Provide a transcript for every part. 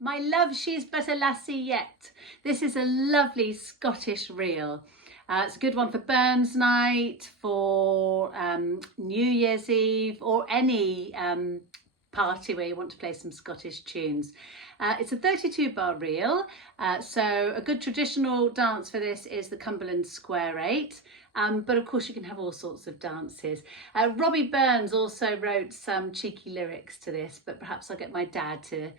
My love, she's but a lassie yet. This is a lovely Scottish reel. It's a good one for Burns night, for New Year's Eve, or any party where you want to play some Scottish tunes. It's a 32 bar reel, so a good traditional dance for this is the Cumberland Square 8. But of course you can have all sorts of dances. Robbie Burns also wrote some cheeky lyrics to this, but perhaps I'll get my dad to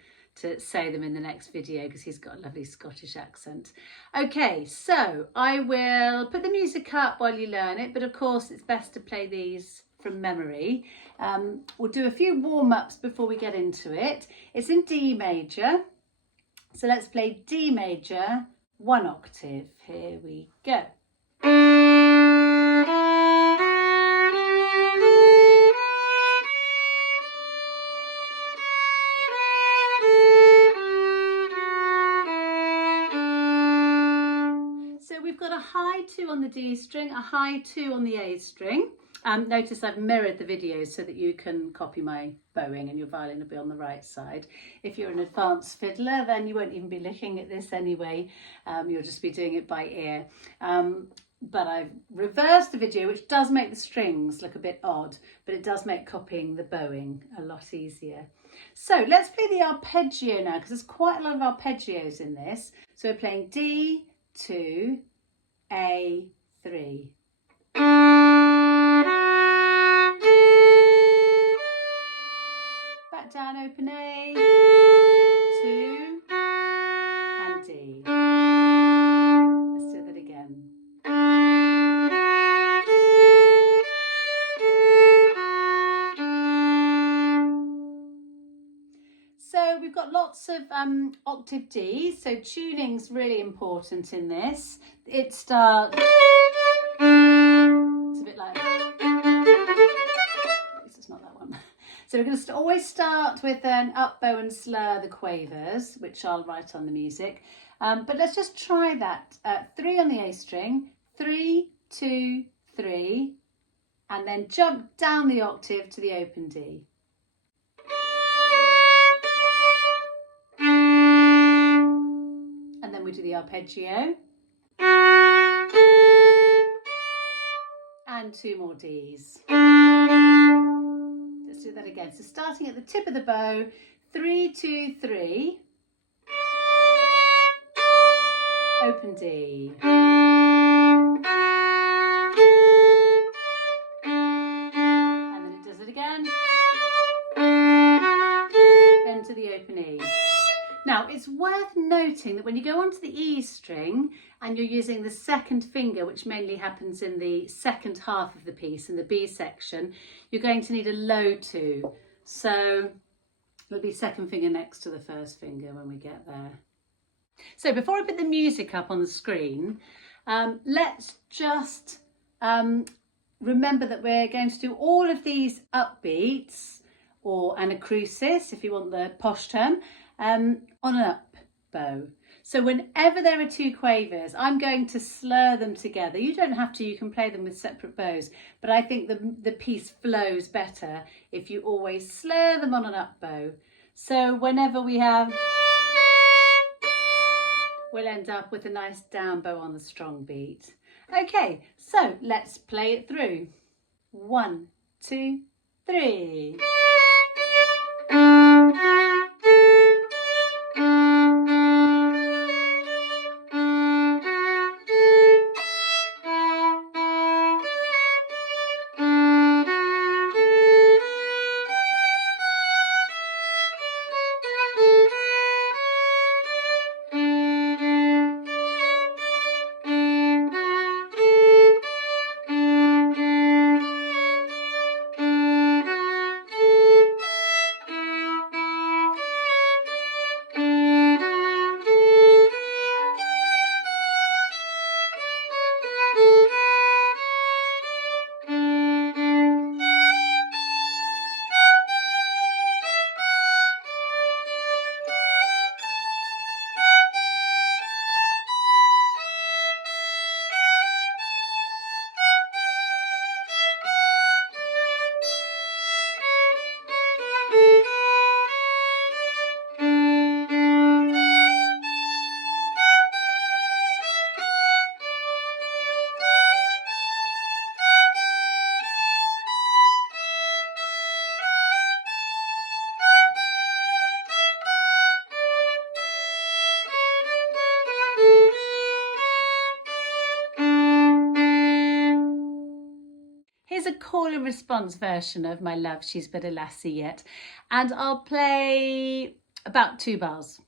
say them in the next video because he's got a lovely Scottish accent. Okay, so I will put the music up while you learn it, but of course it's best to play these from memory. We'll do a few warm-ups before we get into it. It's in D major, so let's play D major 1 octave. Here we go. So we've got a high 2 on the D string, a high 2 on the A string. Notice I've mirrored the videos so that you can copy my bowing and your violin will be on the right side. If you're an advanced fiddler, then you won't even be looking at this anyway. You'll just be doing it by ear. But I've reversed the video, which does make the strings look a bit odd, but it does make copying the bowing a lot easier. So let's play the arpeggio now, because there's quite a lot of arpeggios in this. So we're playing D, 2, A, 3. Back down, open A, 2, and D. Let's do that again. So we've got lots of octave Ds, so tuning's really important in this. It starts, it's a bit like, it's not that one. So we're going to always start with an up bow and slur the quavers, which I'll write on the music. But let's just try that. 3 on the A string, 3, 2, 3, and then jump down the octave to the open D. And then we do the arpeggio. And 2 more Ds. Let's do that again. So starting at the tip of the bow, 3, 2, 3, open D. And then it does it again. Then to the open E. Now, it's worth noting that when you go onto the E string and you're using the second finger, which mainly happens in the second half of the piece, in the B section, you're going to need a low 2. So it'll be second finger next to the first finger when we get there. So before I put the music up on the screen, let's just remember that we're going to do all of these upbeats, or anacrusis if you want the posh term, on an up bow. So whenever there are 2 quavers, I'm going to slur them together. You don't have to, you can play them with separate bows, but I think the piece flows better if you always slur them on an up bow. So whenever we have, we'll end up with a nice down bow on the strong beat. Okay, so let's play it through. 1, 2, 3. is a call and response version of My Love, She's But a Lassie Yet. And I'll play about 2 bars.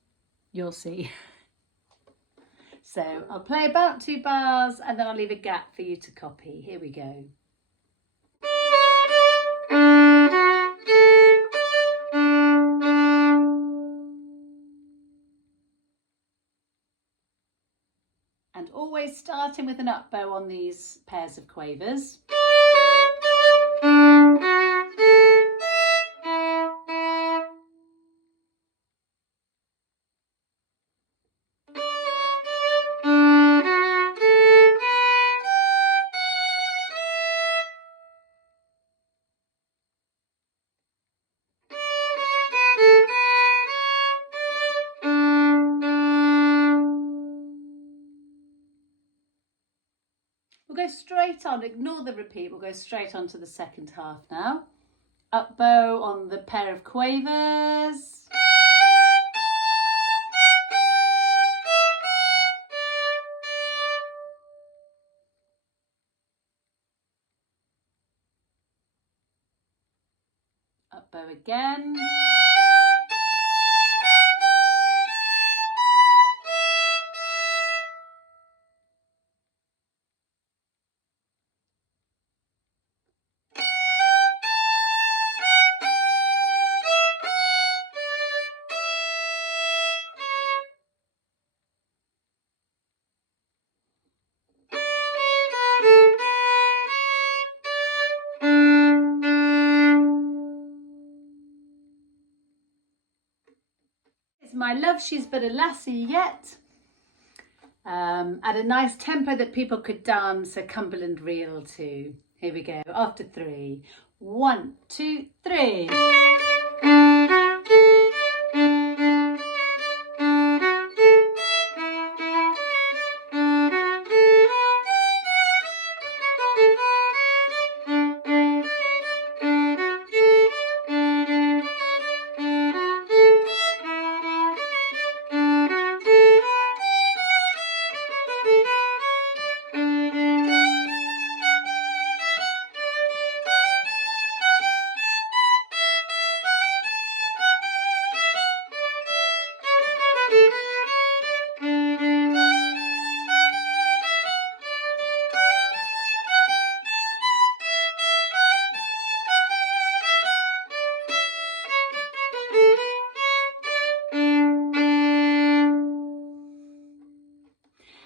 You'll see. So I'll play about 2 bars and then I'll leave a gap for you to copy. Here we go. And always starting with an up bow on these pairs of quavers. We'll go straight on, ignore the repeat, we'll go straight on to the second half now. Up bow on the pair of quavers. Up bow again. My Love, She's But a Lassie Yet, at a nice tempo that people could dance a Cumberland reel to. Here we go, after 3. 1, 2, 3.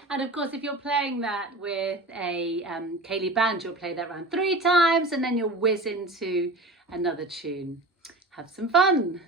And of course, if you're playing that with a Ceilidh band, you'll play that around 3 times and then you'll whiz into another tune. Have some fun.